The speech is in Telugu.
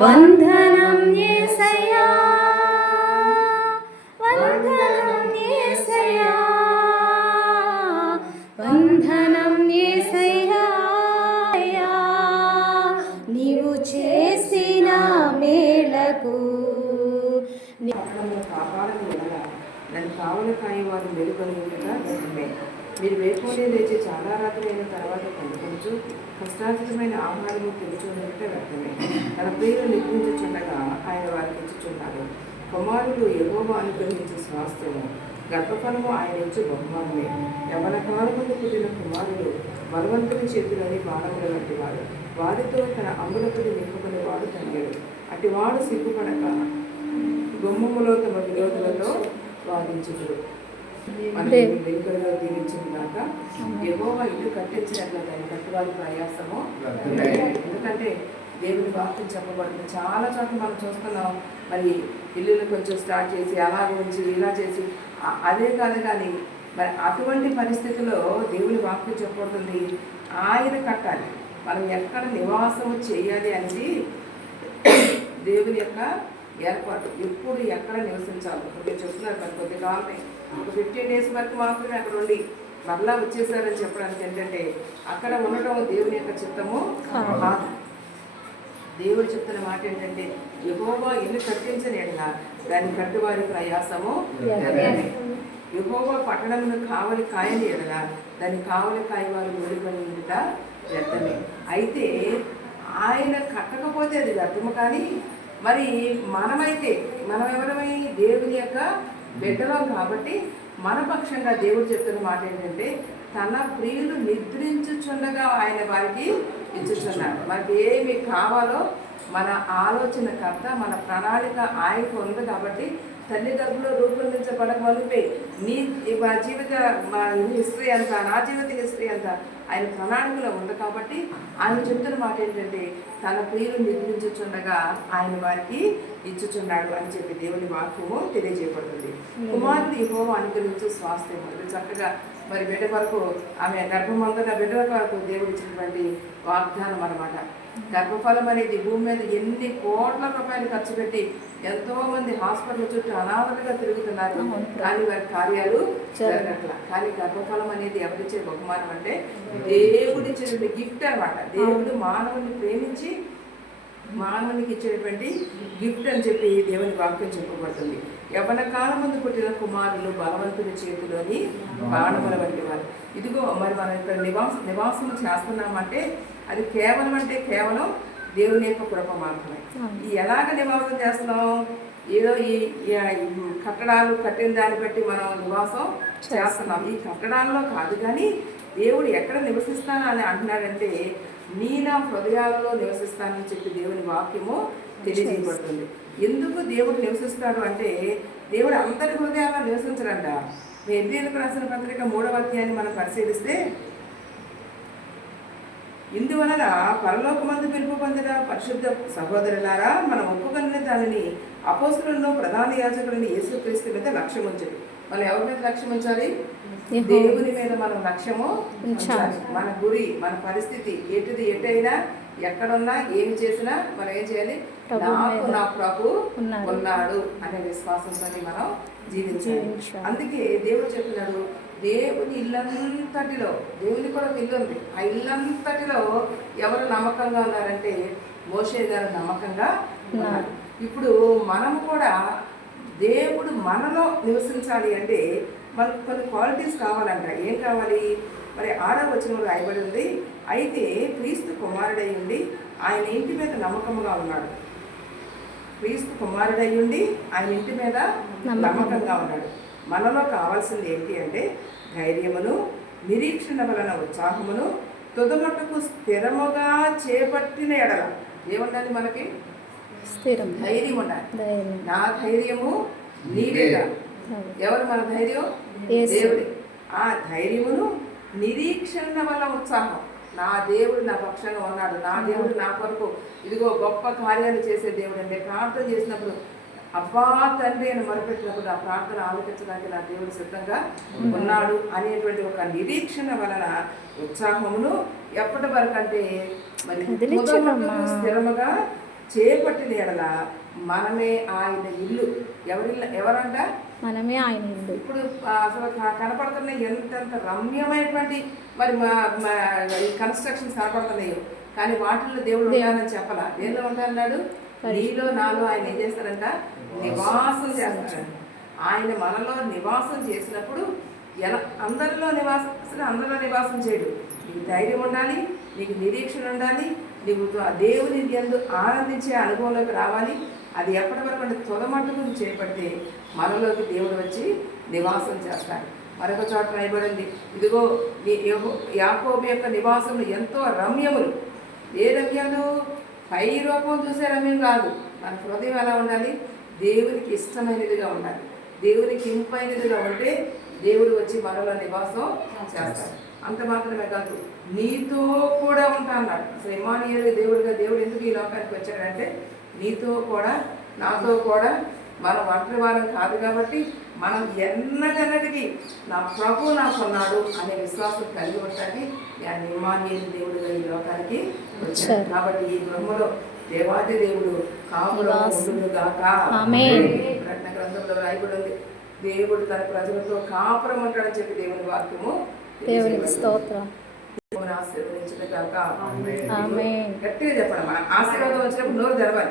వందనం యేసయ్యా, వందనం యేసయ్యా, వందనం యేసయ్యా, నీవు చేసిన మేలకు నన్ను కావలి కాయి వారు మెలుకొని ఉండగా మీరు వేకునే లేచి చాలా రాత్రి అయిన తర్వాత పండుకొంచు కష్టార్జితమైన ఆహారము తెలుచున్నట్టే వ్యర్థమే. తన ప్రియులు నిద్రించుచుండగా ఆయన వారికి ఇచ్చుచున్నారు. కుమారులు యెహోవా అనుగ్రహించే స్వాస్థ్యము, గర్భఫలము ఆయన ఇచ్చే బహుమానమే. యవ్వన కాలముందు పుట్టిన కుమారులు బలవంతుని చేతులని బాణముల వంటి వారు. వారితో తన అంగులపడి నింపుకునే వాడు తండ్రి. అటివాడు సిగ్గుపడక గుమ్మములో తమ విరోధులతో వాదించుడు. మన వెనుకలో దీవించిన దాక యెహోవా ఇల్లు కట్టించినట్లు దాన్ని కట్టువారి ప్రయాసము. ఎందుకంటే దేవుని వాక్యం చెప్పబడుతుంది. చాలా చోట్ల మనం చూస్తున్నాం, మరి ఇల్లుని కొంచెం స్టార్ట్ చేసి అలా ఉంచి ఇలా చేసి అదే కాదు. కానీ మరి అటువంటి పరిస్థితుల్లో దేవుని వాక్యం చెప్పబడుతుంది, ఆయన కట్టాలి, మనం ఎక్కడ నివాసము చేయాలి అనేది దేవుని యొక్క ఏర్పాటు. ఎప్పుడు ఎక్కడ నివసించాలి కొద్దిగా చెప్తున్నారు. మరి కొద్ది కాలమే ఒక 15 days వరకు మాత్రమే అక్కడ ఉండి మరలా వచ్చేసారని చెప్పడానికి ఏంటంటే అక్కడ ఉండటం దేవుని యొక్క చిత్తము కాదు. దేవుడు చెప్తున్న మాట ఏంటంటే యెహోవా ఇల్లు కట్టించని ఎడల దాన్ని కట్టువారి ప్రయాసము వ్యర్థమే. యెహోవా పట్టణమును కావలి కాయని ఎడల దాన్ని కావలి కాయ వారు ముడిపడి ఉండుట వ్యర్థమే. అయితే ఆయన కట్టకపోతే అది వ్యర్థము. కానీ మరి మనమైతే మనం ఎవరమై దేవుని యొక్క బిడ్డలం కాబట్టి మన పక్షంగా దేవుడు చెప్తున్న మాట ఏంటంటే తన ప్రియులు నిద్రించుచుండగా ఆయన వారికి ఇచ్చుచున్నారు. మనకి ఏమి కావాలో మన ఆలోచనకర్త, మన ప్రణాళిక ఆయనకు ఉంది కాబట్టి తల్లి గర్భంలో రూపొందించబడక వలిపే నీ జీవిత హిస్టరీ అంతా, నా జీవిత హిస్టరీ అంతా ఆయన ప్రణాళికలో ఉంది కాబట్టి ఆయన చెప్తున్న మాట ఏంటంటే తన ప్రియులు నిద్రించుచుండగా ఆయన వారికి ఇచ్చుచున్నాడు అని చెప్పి దేవుని వాక్యము తెలియజేయబడుతుంది. కుమారుడు యెహోవా అనుగ్రహించు స్వాస్థ్యం. ఇది చక్కగా మరి బిడ్డ వరకు ఆమె గర్భమందున బిడ్డ వరకు దేవుడు ఇచ్చినటువంటి వాగ్దానం అన్నమాట. గర్భఫలం అనేది భూమి మీద ఎన్ని కోట్ల రూపాయలు ఖర్చు పెట్టి ఎంతో మంది హాస్పిటల్ చుట్టూ అనాథలుగా తిరుగుతున్నారు, కానీ వారి కార్యాలు జరగట్ల. కానీ గర్భఫలం అనేది ఎవరిచ్చే బహుమానం అంటే దేవుడిచ్చేటువంటి గిఫ్ట్ అనమాట. దేవుడు మానవుని ప్రేమించి మానవునికి ఇచ్చేటువంటి గిఫ్ట్ అని చెప్పి దేవుని వాక్యం చెప్పబడుతుంది. యవ్వన కాలం ముందు పుట్టిన కుమారులు బలవంతుని చేతిలోని బాణముల వంటి వారు. ఇదిగో మరి మనం ఇక్కడ నివాసం చేస్తున్నామంటే అది కేవలం దేవుని యొక్క కృప మాత్రమే. ఎలాగ నివాసం చేస్తున్నాం? ఏదో ఈ కట్టడాలు కట్టిన దాన్ని బట్టి మనం నివాసం చేస్తున్నాం. ఈ కట్టడాల్లో కాదు, కానీ దేవుడు ఎక్కడ నివసిస్తాను అని అంటున్నాడంటే నీ నా హృదయాలలో నివసిస్తానని చెప్పి దేవుని వాక్యము తెలియజేయబడుతుంది. ఎందుకు దేవుడు నివసిస్తాడు అంటే దేవుడు అందరి హృదయాల్లో నివసించడంట. హెబ్రీయులకు రాసిన పత్రిక 3వ అధ్యాయాన్ని మనం పరిశీలిస్తే ఇందువలన పరలోకమందు పిలుపు పొందిన పరిశుద్ధ సహోదరులారా, మనం ఒప్పుకున్న దానిని అపోస్తలులను ప్రధాన యాజకుడిని యేసుక్రీస్తు మీద లక్ష్యం ఉంచాలి. మనం ఎవరి మీద లక్ష్యం ఉంచాలి? దేవుని మీద మనం లక్ష్యము ఉంచాలి. మన గురి, మన పరిస్థితి ఎటైనా ఎక్కడున్నా ఏమి చేసినా మనం ఏం చేయాలి? నాకు నా ప్రభు ఉన్నాడు అనే విశ్వాసంతో మనం జీవించాలి. అందుకే దేవుడు చెప్తున్నాడు, దేవుని ఇల్లంతటిలో, దేవుని కూడా ఒక ఇల్లు ఉంది, ఆ ఇల్లంతటిలో ఎవరు నమ్మకంగా ఉన్నారంటే మోషే గారు నమ్మకంగా ఉన్నారు. ఇప్పుడు మనము కూడా దేవుడు మనలో నివసించాలి అంటే మనకు కొన్ని క్వాలిటీస్ కావాలంట. ఏం కావాలి? మరి 6వ వచనంలో రాయబడి ఉంది, అయితే క్రీస్తు కుమారుడై ఉండి ఆయన ఇంటి మీద నమ్మకంగా ఉన్నాడు. క్రీస్తు కుమారుడై ఉండి ఆయన ఇంటి మీద నమ్మకంగా ఉన్నాడు. మనలో కావాల్సింది ఏంటి అంటే ధైర్యమును, నిరీక్షణ వలన ఉత్సాహమును, తుదమట్టుకు స్థిరముగా చేపట్టిన ఎడల ఏముండాలి? మనకి ధైర్యం ఉండాలి. నా ధైర్యము నీవేగా. ఎవరు మన ధైర్యం? దేవుడే. ఆ ధైర్యమును, నిరీక్షణ వల్ల ఉత్సాహం, నా దేవుడు నా పక్షంగా ఉన్నాడు, నా దేవుడు నా కొరకు ఇదిగో గొప్ప కార్యాలు చేసే దేవుడు అంటే ప్రార్థన చేసినప్పుడు అబ్బా తండ్రి అని మొరపెట్టినప్పుడు ఆ ప్రార్థన ఆలోచించడానికి నా దేవుడు సిద్ధంగా ఉన్నాడు అనేటువంటి ఒక నిరీక్షణ వలన ఉత్సాహమును ఎప్పటి వరకు అంటే మరి స్థిరముగా చేపట్టిన ఎడల మనమే ఆయన ఇల్లు. ఎవరంట? మనమే ఆయన ఇల్లు. ఇప్పుడు అసలు కనపడుతున్న ఎంతెంత రమ్యమైనటువంటి మరి ఈ కన్స్ట్రక్షన్స్ కనపడుతున్నాయో, కానీ వాటిల్లో దేవుడు ఉంటానని చెప్పాల. దేనిలో ఉంటానన్నాడు? నీలో నాలో ఆయన ఏం చేస్తారంట? నివాసం చేస్తారంట. ఆయన మనలో నివాసం చేసినప్పుడు ఎలా అందరిలో నివాసం చేయడు. నీకు ధైర్యం ఉండాలి, నీకు నిరీక్షణ ఉండాలి, నీకు దేవుని యందు ఆనందించే అనుభవంలోకి రావాలి. అది ఎప్పటి వరకు అంటే తొలమట్టుకు చేపడితే మనలోకి దేవుడు వచ్చి నివాసం చేస్తాడు. మరొక చోట రాయబడింది, ఇదిగో యాకోబు యొక్క నివాసములు ఎంతో రమ్యములు. ఏ రమ్యాలు? పై రూపం చూసే రమ్యం కాదు. మన హృదయం ఎలా ఉండాలి? దేవునికి ఇష్టమైనదిగా ఉండాలి. దేవునికి ఇంపైనదిగా ఉంటే దేవుడు వచ్చి మనలో నివాసం చేస్తాడు. అంత మాత్రమే కాదు, నీతో కూడా ఉంటా అన్నాడు. అసలు ఇమ్మానుయేలు దేవుడు ఎందుకు ఈ లోకానికి వచ్చాడంటే నీతో కూడా నాతో కూడా మనం ఒంటరి వారం కాదు కాబట్టి మనం ఎన్నటన్నటికీ నా ప్రభు నాకున్నాడు అనే విశ్వాసం కలిగి ఉంటానికి ఆయన ఇమ్మానుయేలు దేవుడుగా ఈ లోకానికి వచ్చాడు. కాబట్టి ఈ గృహంలో దేవాది దేవుడు కాపురం ఉండుగాక. ప్రకటన గ్రంథంలో రాయబడి ఉంది, దేవుడు తన ప్రజలతో కాపురం ఉంటాడని చెప్పి దేవుని వాక్యము దేవునికి స్తోత్రం. ఆశీర్వదించుగాక. గట్టిగా చెప్పండి. ఆశీర్వాదం వచ్చినప్పుడు నోరు తెరవాలి.